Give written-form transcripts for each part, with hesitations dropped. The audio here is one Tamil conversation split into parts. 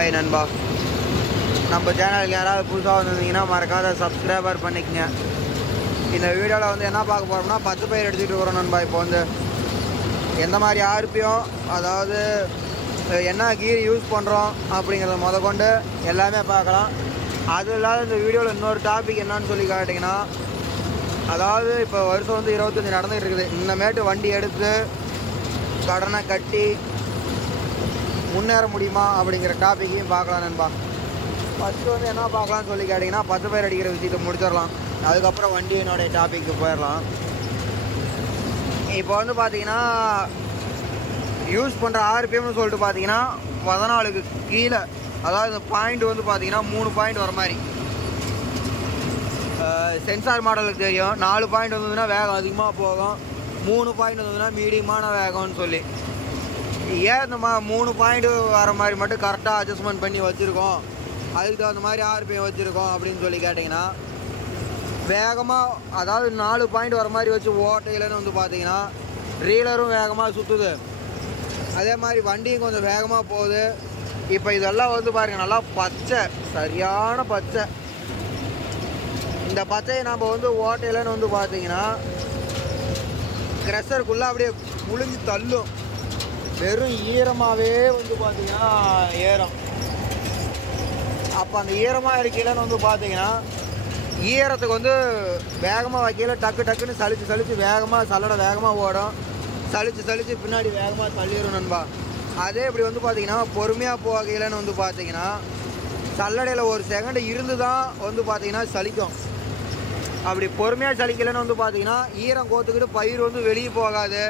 ஹாய் நண்பா, நம்ம சேனலுக்கு யாராவது புதுசாக வந்திருந்தீங்கன்னா மறக்காத சப்ஸ்கிரைபர் பண்ணிக்கங்க. இந்த வீடியோவில் வந்து என்ன பார்க்க போகிறோம்னா 10 பயிர் எடுத்துகிட்டு இருக்கிறோம் நண்பா. இப்போ வந்து எந்த மாதிரி ஆர்பியும், அதாவது என்ன கீர் யூஸ் பண்ணுறோம் அப்படிங்கிறத கொண்டு எல்லாமே பார்க்கலாம். அது இல்லாத இந்த வீடியோவில் இன்னொரு டாபிக் என்னன்னு சொல்லி கேட்டிங்கன்னா, அதாவது இப்போ வருஷம் வந்து 25 நடந்துகிட்டு இருக்குது. இந்தமேட்டு வண்டி எடுத்து கடனை கட்டி முன்னேற முடியுமா அப்படிங்கிற டாப்பிக்கையும் பார்க்கலாம் நண்பா. ஃபஸ்ட்டு வந்து என்ன பார்க்கலான்னு சொல்லி கேட்டிங்கன்னா 10 பயிர் அடிக்கிற விஷயத்தை முடிச்சிடலாம். அதுக்கப்புறம் வண்டியினுடைய டாப்பிக்கு போயிடலாம். இப்போ வந்து பார்த்தீங்கன்னா யூஸ் பண்ணுற ஆர்பிஎம்னு சொல்லிட்டு பார்த்தீங்கன்னா 14க்கு கீழே, அதாவது இந்த பாயிண்ட் வந்து பார்த்தீங்கன்னா 3 பாயிண்ட் வர மாதிரி. சென்சார் மாடலுக்கு தெரியும், 4 பாயிண்ட் வந்ததுன்னா வேகம் அதிகமாக போகும், 3 பாயிண்ட் வந்ததுன்னா மீடியமான வேகம்னு சொல்லி. ஏன் இந்த 3 பாயிண்ட் வர மாதிரி மட்டும் கரெக்டாக அட்ஜஸ்ட்மெண்ட் பண்ணி வச்சுருக்கோம், அதுக்கு தகுந்த மாதிரி ஆர்பிஎம் வச்சுருக்கோம் அப்படின்னு சொல்லி கேட்டிங்கன்னா, வேகமாக அதாவது 4 பாயிண்ட் வர மாதிரி வச்சு ஓட்டையிலன்னு வந்து பார்த்தீங்கன்னா ரீலரும் வேகமாக சுற்றுது, அதே மாதிரி வண்டியும் கொஞ்சம் வேகமாக போகுது. இப்போ இதெல்லாம் வந்து பாருங்கள் நல்லா பச்சை, சரியான பச்சை. இந்த பச்சையை நம்ம வந்து ஓட்டையிலன்னு வந்து பார்த்தீங்கன்னா க்ரெஷருக்குள்ளே அப்படியே முழிஞ்சு தள்ளும், வெறும் ஈரமாகவே வந்து பார்த்தீங்கன்னா ஏறும். அப்போ அந்த ஈரமாக இருக்கையிலன்னு வந்து பார்த்தீங்கன்னா ஈரத்துக்கு வந்து வேகமாக வைக்கையில் டக்கு டக்குன்னு சலிச்சு வேகமாக சல்லடை வேகமாக ஓடும், சலிச்சு பின்னாடி வேகமாக தள்ளிடும் நண்பா. அதே இப்படி வந்து பார்த்தீங்கன்னா பொறுமையாக போகையிலன்னு வந்து பார்த்தீங்கன்னா சல்லடையில் ஒரு செகண்டு இருந்து தான் வந்து பார்த்தீங்கன்னா சலிக்கும். அப்படி பொறுமையாக சலிக்கலைன்னு வந்து பார்த்தீங்கன்னா ஈரம் கோத்துக்கிட்டு பயிர் வந்து வெளியே போகாது.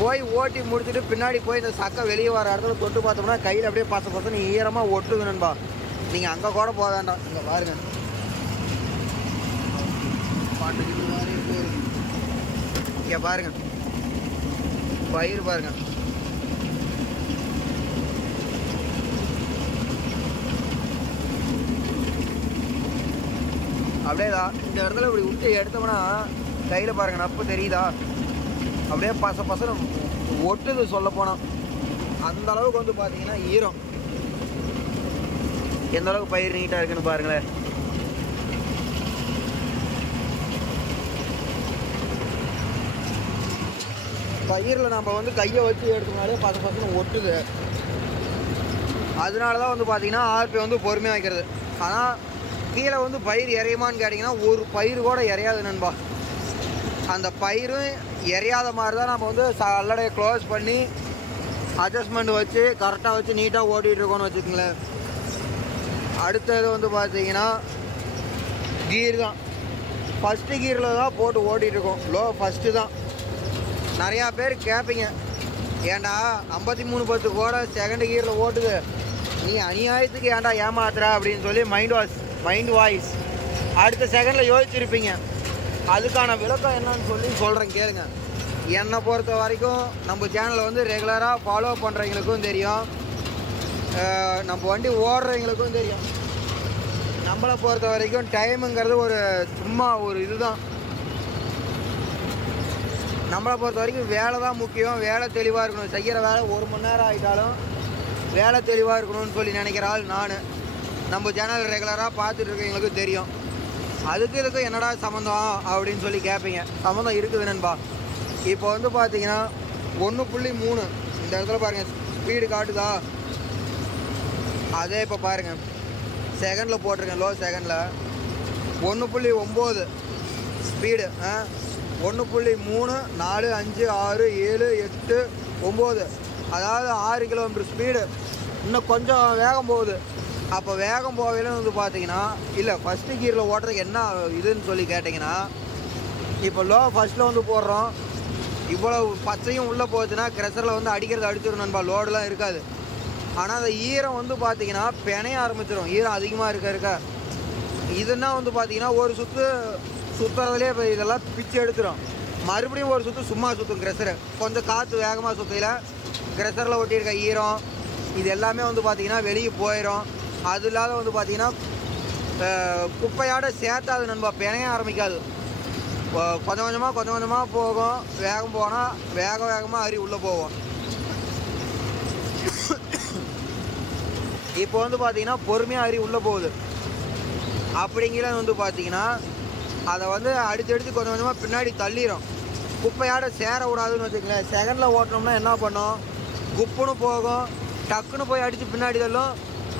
போய் ஓட்டி முடிச்சுட்டு பின்னாடி போய் இந்த சக்கை வெளியே வர இடத்துல தொட்டு பார்த்தோம்னா கையில் அப்படியே பசன்னு ஈரமாக ஒட்டுது நண்பா. நீங்கள் அங்கே கூட போக வேண்டாம், இங்கே பாருங்க பாட்டுக்கிட்டு மாதிரி போகுது. இங்கே பாருங்க பயிர் பாருங்க, அப்படியேதான் இந்த இடத்துல இப்படி விட்டு எடுத்தோம்னா கையில் பாருங்க நப்பு தெரியுதா, அப்படியே பசன்னு ஒட்டுது. சொல்ல போனால் அந்த அளவுக்கு வந்து பார்த்தீங்கன்னா ஈரம், எந்த அளவுக்கு பயிர் நீட்டாக இருக்குன்னு பாருங்களேன். பயிரில் நம்ம வந்து கையை வச்சு எடுத்தோம்னாலே பசன்னு ஒட்டுது. அதனால தான் வந்து பார்த்தீங்கன்னா ஆர்பி வந்து பொறுமையாக வைக்கிறது. ஆனால் கீழே வந்து பயிர் இறையுமான்னு கேட்டிங்கன்னா ஒரு பயிர் கூட இறையாது நண்பா. அந்த பயிரும் எரியாத மாதிரி தான் நம்ம வந்து சல்லடையை க்ளோஸ் பண்ணி அட்ஜஸ்ட்மெண்ட் வச்சு கரெக்டாக வச்சு நீட்டாக ஓட்டிகிட்டு இருக்கோன்னு வச்சுக்கோங்களேன். அடுத்தது வந்து பார்த்தீங்கன்னா கீர் தான். ஃபஸ்ட்டு கீரில் தான் போட்டு ஓட்டிகிட்டு இருக்கோம், லோ ஃபஸ்ட்டு தான். நிறையா பேர் கேட்பீங்க, ஏன்டா 5310 கூட செகண்ட் கீரில் ஓட்டுது, நீ அநியாயத்துக்கு ஏன்டா ஏமாத்துற அப்படின்னு சொல்லி மைண்ட் வாய்ஸ் அடுத்த செகண்டில் யோசிச்சிருப்பீங்க. அதுக்கான விளக்கம் என்னன்னு சொல்லி சொல்கிறேன் கேளுங்க. என்னை பொறுத்த வரைக்கும் நம்ம சேனலை வந்து ரெகுலராக ஃபாலோ பண்ணுறவங்களுக்கும் தெரியும், நம்ம வண்டி ஓடுறவங்களுக்கும் தெரியும். நம்மளை பொறுத்த வரைக்கும் டைமுங்கிறது ஒரு சும்மா ஒரு இதுதான். நம்மளை பொறுத்த வரைக்கும் வேலை தான் முக்கியம், வேலை தெளிவாக இருக்கணும். செய்கிற வேலை 1 மணி நேரம் ஆகிட்டாலும் வேலை தெளிவாக இருக்கணும்னு சொல்லி நினைக்கிற ஆள் நான். நம்ம சேனல் ரெகுலராக பார்த்துட்டு இருக்கவங்களுக்கும் தெரியும். அதுக்கு இதுக்கும் என்னடா சம்மந்தம் அப்படின்னு சொல்லி கேட்பீங்க. சம்மந்தம் இருக்குது நண்பா. இப்போ வந்து பார்த்தீங்கன்னா 1.3 இந்த இடத்துல பாருங்கள் ஸ்பீடு காட்டுதா, அதே இப்போ பாருங்கள் செகண்டில் போட்டிருக்கேன், லோ செகண்டில் 1.9 ஸ்பீடு, 1.3 4 5 6 7 8 9, அதாவது 6 கிலோமீட்டர் ஸ்பீடு. இன்னும் கொஞ்சம் வேகம் போகுது. அப்போ வேகம் போகலன்னு வந்து பார்த்தீங்கன்னா இல்லை ஃபஸ்ட்டு கீரில் ஓட்டுறதுக்கு என்ன இதுன்னு சொல்லி கேட்டிங்கன்னா, இப்போ லோ ஃபஸ்ட்டில் வந்து போடுறோம், இவ்வளோ பச்சையும் உள்ளே போச்சுன்னா க்ரெஷரில் வந்து அடிச்சிடும் நண்பா, லோடெலாம் இருக்காது. ஆனால் அந்த ஈரம் வந்து பார்த்தீங்கன்னா பிணைய ஆரம்பிச்சிடும், ஈரம் அதிகமாக இருக்க. இதுன்னா வந்து பார்த்தீங்கன்னா ஒரு சுற்றுறதுலேயே இப்போ இதெல்லாம் பிச்சு எடுத்துடும். மறுபடியும் ஒரு சும்மா சுற்றும் க்ரெஷரு, கொஞ்சம் காற்று வேகமாக சுற்றியில் க்ரெஷரில் ஒட்டியிருக்க ஈரம் இது எல்லாமே வந்து பார்த்தீங்கன்னா வெளியே போயிடும். அது இல்லாத வந்து பார்த்தீங்கன்னா குப்பையோட சேர்த்தாது நண்பா, பிணைய ஆரம்பிக்காது. கொஞ்சம் கொஞ்சமாக போகும். வேகம் போனால் வேகமாக உள்ளே போவோம். இப்போ வந்து பார்த்தீங்கன்னா பொறுமையாக அரி உள்ளே போகுது. அப்படிங்கிற வந்து பார்த்தீங்கன்னா அதை வந்து அடித்து கொஞ்சம் கொஞ்சமாக பின்னாடி தள்ளிடும். குப்பையாட சேர விடாதுன்னு வச்சுக்கங்களேன். செகண்டில் ஓட்டினோம்னா என்ன பண்ணும், குப்புன்னு போகும், டக்குன்னு போய் அடித்து பின்னாடி தள்ளும்.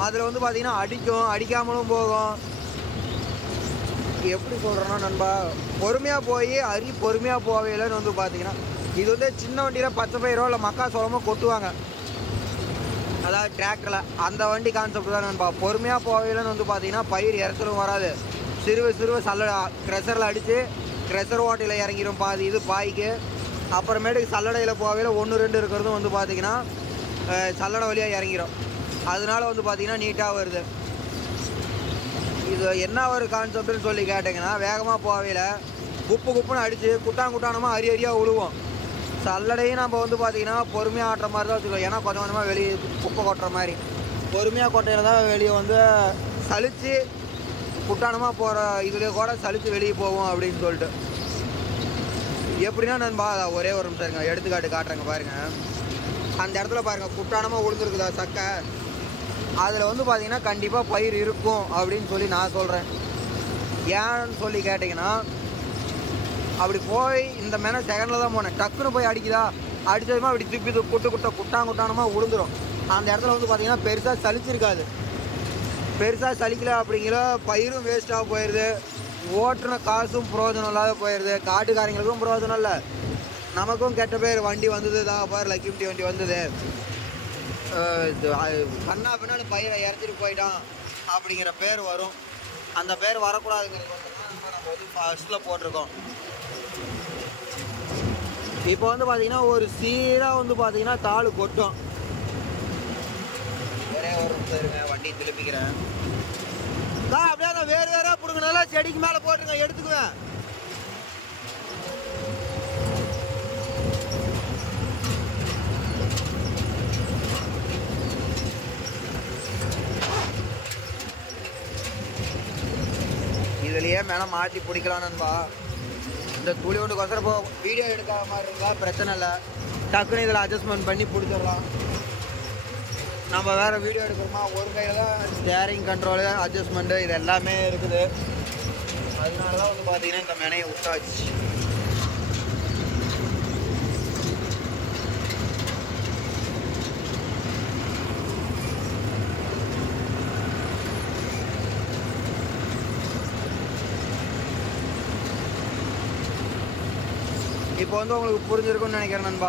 அதில் வந்து பார்த்தீங்கன்னா அடிக்கும், அடிக்காமலும் போகும். எப்படி சொல்கிறேன்னா நண்பா, பொறுமையாக போய் அரி பொறுமையாக போவையிலன்னு வந்து பார்த்தீங்கன்னா இது வந்து சின்ன வண்டியில் பச்சை பயிரோ இல்லை மக்கா சோளமோ கொட்டுவாங்க, அதாவது டிராக்டரில். அந்த வண்டி கான்செப்ட் தான் நண்பா. பொறுமையாக போவையிலன்னு வந்து பார்த்தீங்கன்னா பயிர் இறச்சலும் வராது. சிறுவை க்ரெஷரில் அடித்து க்ரெஷர் ஓட்டையில் இறங்கிடும் பாதி இது பாய்க்கு. அப்புறமேட்டுக்கு சல்லடையில் போவையில் 1-2 இருக்கிறதும் வந்து பார்த்தீங்கன்னா சல்லடை வழியாக இறங்கிடும். அதனால வந்து பார்த்தீங்கன்னா நீட்டாக வருது. இது என்ன ஒரு கான்செப்ட்னு சொல்லி கேட்டிங்கன்னா, வேகமாக போவையில் குப்புன்னு அடித்து குட்டானமாக அரியாக விழுவோம். சல்லடையும் நம்ம வந்து பார்த்தீங்கன்னா பொறுமையாக ஆட்டுற மாதிரி தான் வச்சுருக்கோம். ஏன்னா கொஞ்சம் கொஞ்சமாக வெளியே குப்பை கொட்டுற மாதிரி பொறுமையாக கொட்டையில் தான் வெளியே வந்து சலித்து குட்டானமாக போகிற இதுலேயே கூட சலித்து வெளியே போவோம் அப்படின்னு சொல்லிட்டு. எப்படின்னா நண்பா, ஒரே ஒரு நிமிஷம் இருங்க, எடுத்துக்காட்டு காட்டுறேங்க பாருங்கள். அந்த இடத்துல பாருங்கள் குட்டானமாக விழுந்துருக்குதா சக்கை. அதில் வந்து பார்த்தீங்கன்னா கண்டிப்பாக பயிர் இருக்கும் அப்படின்னு சொல்லி நான் சொல்கிறேன். ஏன்னு சொல்லி கேட்டிங்கன்னா, அப்படி போய் இந்த மேலே செகண்டில் தான் போனேன். டக்குன்னு போய் அடிக்குதா, அடித்ததுமா அப்படி திருப்பி குட்டானமாக விழுந்துடும். அந்த இடத்துல வந்து பார்த்தீங்கன்னா பெருசாக சலிச்சிருக்காது. பெருசாக சலிக்கல அப்படிங்கிற பயிரும் வேஸ்ட்டாக போயிடுது, ஓட்டுன காசும் பிரயோஜனம் இல்லாத போயிடுது, காட்டுக்காரங்களுக்கும் பிரயோஜனம் இல்லை, நமக்கும் கெட்ட பேர். வண்டி வந்தது தான் பாரு, லக்கிம்டி வண்டி வந்தது, கண்ணா பின்னாடி பயிரை இறச்சிட்டு போயிட்டான் அப்படிங்கிற பேர் வரும். அந்த பேர் வரக்கூடாதுங்கிறது நம்ம வந்து ஃபஸ்ட்டில் போட்டிருக்கோம். இப்போ வந்து பார்த்தீங்கன்னா ஒரு சீராக வந்து பார்த்தீங்கன்னா தாள் கொட்டும். ஒரே ஒரு நிமிஷம் வண்டி திருப்பிக்கிறேன். அப்படியே அந்த வேறு பிடுங்கினால செடிக்கு மேலே போட்டுருங்க, எடுத்துக்குவேன். இதுலேயே மேலே மாற்றி பிடிக்கலாம் நண்பா. இந்த துளி ஒன்றுக்கோசரம் இப்போ வீடியோ எடுக்காத மாதிரி இருந்தால் பிரச்சனை இல்லை, டக்குன்னு இதில் அட்ஜஸ்ட்மெண்ட் பண்ணி பிடிச்சிடலாம். நம்ம வேறு வீடியோ எடுக்கிறோமா, ஒரு கையில் தான் ஸ்டேரிங் கண்ட்ரோலு அட்ஜஸ்ட்மெண்ட்டு இது எல்லாமே இருக்குது. அதனால தான் வந்து பார்த்தீங்கன்னா இந்த மேனையை விட்டாச்சு. இப்போ வந்து உங்களுக்கு புரிஞ்சிருக்குன்னு நினைக்கிறேன் நண்பா.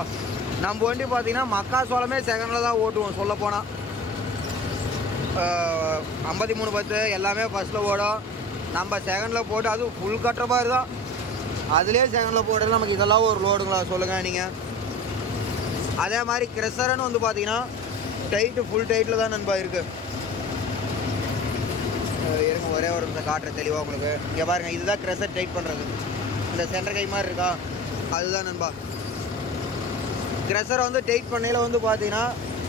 நம்ம வண்டி பார்த்தீங்கன்னா மக்கா சோளமே செகண்டில் தான் ஓட்டுவோம். சொல்ல போனால் 5310 எல்லாமே ஃபஸ்ட்டில் ஓடும். நம்ம செகண்டில் போட்டு அதுவும் ஃபுல் கட்டுற மாதிரி தான், அதுலேயே செகண்டில் போடுறது நமக்கு இதெல்லாம் ஒரு லோடுங்களா சொல்லுங்கள் நீங்கள். அதே மாதிரி க்ரெஷர்னு வந்து பார்த்தீங்கன்னா ஃபுல் டைட்டில் தான் நண்பா இருக்குது. இருங்க ஒரே ஒரு நிமிஷம் காட்டுற தெளிவாக உங்களுக்கு. இங்கே பாருங்கள், இதுதான் க்ரெஷர் டைட் பண்ணுறது. இந்த சென்டர் கை மாதிரி இருக்கா, அதுதான் நண்பா. க்ரெஷரை வந்து டைட் பண்ணையில் வந்து பார்த்தீங்கன்னா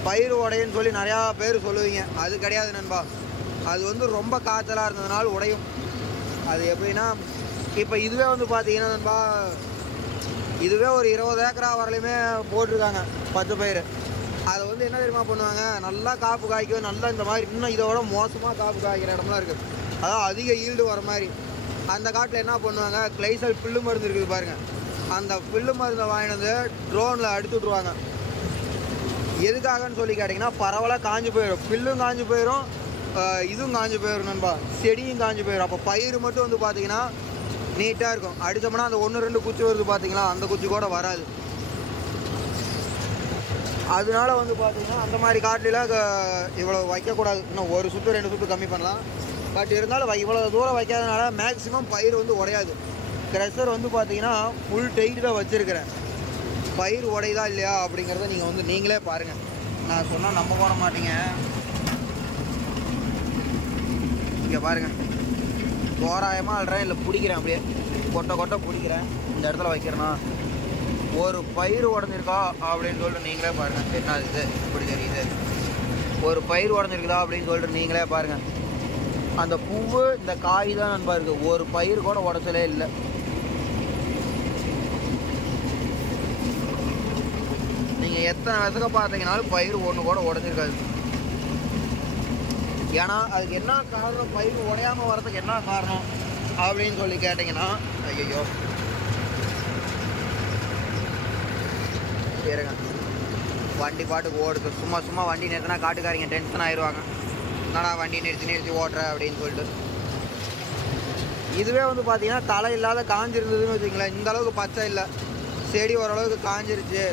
பயிர் உடையுன்னு சொல்லி நிறையா பேர் சொல்லுவீங்க. அது கிடையாது நண்பா. அது வந்து ரொம்ப காய்ச்சலாக இருந்ததுனால உடையும். அது எப்படின்னா, இப்போ இதுவே வந்து பார்த்தீங்கன்னா நண்பா, இதுவே ஒரு 20 ஏக்கரா வரலையுமே போட்டிருக்காங்க பச்சை பயிர். அதை வந்து என்ன தெரியுமா பண்ணுவாங்க, நல்லா காப்பு காய்க்கும், நல்லா இந்த மாதிரி இன்னும் இதோட மோசமாக காப்பு காய்க்கிற இடம்லாம் இருக்குது, அதாவது அதிக ஈல்டு வர மாதிரி. அந்த காட்டில் என்ன பண்ணுவாங்க, கிளைசல் பில்லு மருந்து இருக்குது பாருங்கள், அந்த பில்லு மருந்தை வாங்கிட்டு வந்து ட்ரோனில் அடித்து விட்ருவாங்க. எதுக்காகன்னு சொல்லி கேட்டிங்கன்னா, பரவலாக காஞ்சி போயிடும், பில்லும் காஞ்சி போயிடும், இதுவும் காஞ்சி போயிடும் நண்பா, செடியும் காஞ்சி போயிடும். அப்போ பயிர் மட்டும் வந்து பார்த்தீங்கன்னா நீட்டாக இருக்கும். அடித்தோம்னா அந்த 1-2 குச்சி வருது பார்த்தீங்களா, அந்த குச்சி கூட வராது. அதனால வந்து பார்த்தீங்கன்னா அந்த மாதிரி காட்டிலாம் இவ்வளோ வைக்கக்கூடாது. இன்னும் ஒரு சுற்று 2 சுற்று கம்மி பண்ணலாம். பட் இருந்தாலும் இவ்வளோ தூரம் வைக்காதனால மேக்ஸிமம் பயிர் வந்து உடையாது. க்ரெஷர் வந்து பார்த்தீங்கன்னா ஃபுல் டைட்டு தான் வச்சுருக்கிறேன். பயிர் உடையதா இல்லையா அப்படிங்கிறத நீங்கள் வந்து நீங்களே பாருங்கள். நான் சொன்னால் நம்ப போட மாட்டீங்க. இங்கே பாருங்கள், தோராயமாக அல்றேன், இல்லை பிடிக்கிறேன், அப்படியே கொட்டை பிடிக்கிறேன். இந்த இடத்துல வைக்கிறேன்னா ஒரு பயிர் உடஞ்சிருக்கா அப்படின்னு சொல்லிட்டு நீங்களே பாருங்கள். என்ன இது இப்படி தெரியுது, ஒரு பயிர் உடஞ்சிருக்குதா அப்படின்னு சொல்லிட்டு நீங்களே பாருங்கள். அந்த பூவு இந்த காய் தான் நண்பா இருக்குது, ஒரு பயிர் கூட உடச்சலே இல்லை. நீங்கள் எத்தனை விசக்க பார்த்தீங்கன்னாலும் பயிர் ஒன்று கூட உடஞ்சிருக்காது. ஏன்னா அதுக்கு என்ன காரணம், பயிர் உடையாமல் வரதுக்கு என்ன காரணம் அப்படின்னு சொல்லி கேட்டிங்கன்னா, ஐயோ சரிங்க வண்டி பாட்டுக்கு ஓடுது. சும்மா சும்மா வண்டி நிறுத்தினா காட்டுக்காரங்க டென்ஷன் ஆயிடுவாங்க, என்னடா வண்டி நிறுத்தி ஓட்டுற அப்படின்னு சொல்லிட்டு. இதுவே வந்து பார்த்தீங்கன்னா தலை இல்லாத காஞ்சிருந்ததுன்னு வச்சுங்களேன், இந்த அளவுக்கு பச்சை இல்லை, செடி ஓரளவுக்கு காஞ்சிருச்சு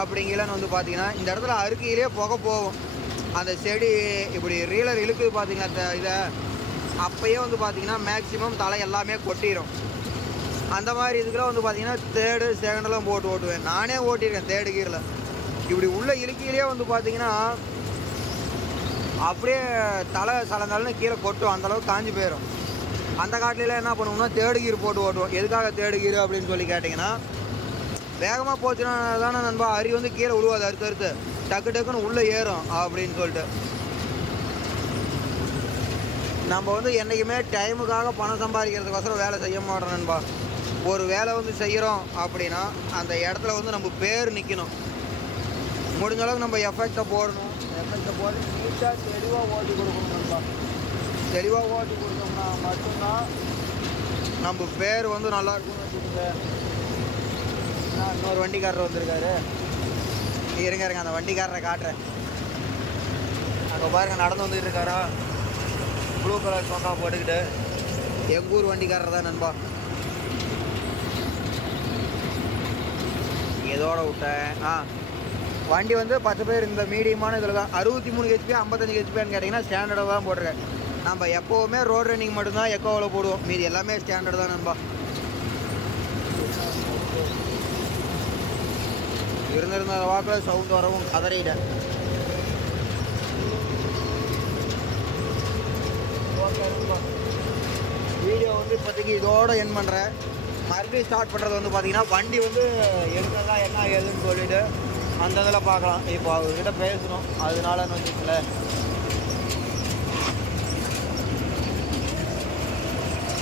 அப்படிங்கலன்னு வந்து பார்த்தீங்கன்னா இந்த இடத்துல அறுக்கையிலே புகை போகும். அந்த செடி இப்படி ரீலர் இழுக்குது பார்த்தீங்கன்னா இதை, அப்போயே வந்து பார்த்தீங்கன்னா மேக்ஸிமம் தலை எல்லாமே கொட்டிடும். அந்த மாதிரி இதுக்கெல்லாம் வந்து பார்த்தீங்கன்னா தேர்டு செகண்டெல்லாம் போட்டு ஓட்டுவேன். நானே ஓட்டியிருக்கேன் தேர்டு கீரில். இப்படி உள்ள இழுக்கையிலே வந்து பார்த்தீங்கன்னா அப்படியே தலை சலந்தாலும் கீழே கொட்டும், அந்தளவுக்கு காஞ்சி போயிடும். அந்த காட்டிலலாம் என்ன பண்ணுவோம்னா தேர்டு கீர் போட்டு ஓட்டுவோம். எதுக்காக தேர்டு கீர் அப்படின்னு சொல்லி கேட்டிங்கன்னா, வேகமாக போச்சுன்னா தானே நண்பா அரி வந்து கீழே விழுவாது, அறுத்து டக்கு டக்குன்னு உள்ளே ஏறும் அப்படின்னு சொல்லிட்டு. நம்ம வந்து என்றைக்குமே டைமுக்காக பணம் சம்பாதிக்கிறதுக்கோசரம் வேலை செய்ய மாட்டோம் நண்பா. ஒரு வேலை வந்து செய்கிறோம் அப்படின்னா அந்த இடத்துல வந்து நம்ம பேர் நிற்கணும். முடிஞ்ச அளவுக்கு நம்ம எஃபெக்டை போடணும். எஃபெக்டை போட்டு நீட்டாக தெளிவாக ஓட்டி கொடுக்கணும் நண்பா. தெளிவாக ஓட்டி கொடுத்தோம்னா மட்டும்தான் நம்ம பேர் வந்து நல்லா இருக்கும்னு வச்சுக்கோங்க. இன்னொரு வண்டிக்காரர் வந்திருக்காரு, இருங்க அந்த வண்டிக்காரரை காட்டுறேன். அங்கே பாருங்க நடந்து வந்துக்கிட்டு இருக்காரா, ப்ளூ கலர் சொந்தா போட்டுக்கிட்டு. எங்கள் ஊர் வண்டிக்காரர் தான் நண்பா. எதோட விட்டேன் வண்டி வந்து 10 பேர் இந்த மீடியமான இதில் தான் 63 HP 55 HPன்னு கேட்டிங்கன்னா ஸ்டாண்டர்டாக தான் போட்டிருக்கேன். நம்ம எப்போவுமே ரோட் ரன்னிங் மட்டும்தான் எக்கோவில் போடுவோம், மீதி எல்லாமே ஸ்டாண்டர்ட் தான் நண்பா. இருந்திருந்த வாக்கில் சவுண்ட் வரவும் கதறிட்டேன். வீடியோ வந்து இப்போதைக்கு இதோடு என் பண்ணுறேன். மறுபடியும் ஸ்டார்ட் பண்ணுறது வந்து பார்த்தீங்கன்னா வண்டி வந்து எடுத்ததான் என்ன ஏதுன்னு சொல்லிவிட்டு அந்த இதில் பார்க்கலாம். இப்போ அவர்கிட்ட பேசணும், அதனாலன்னு வச்சுக்கல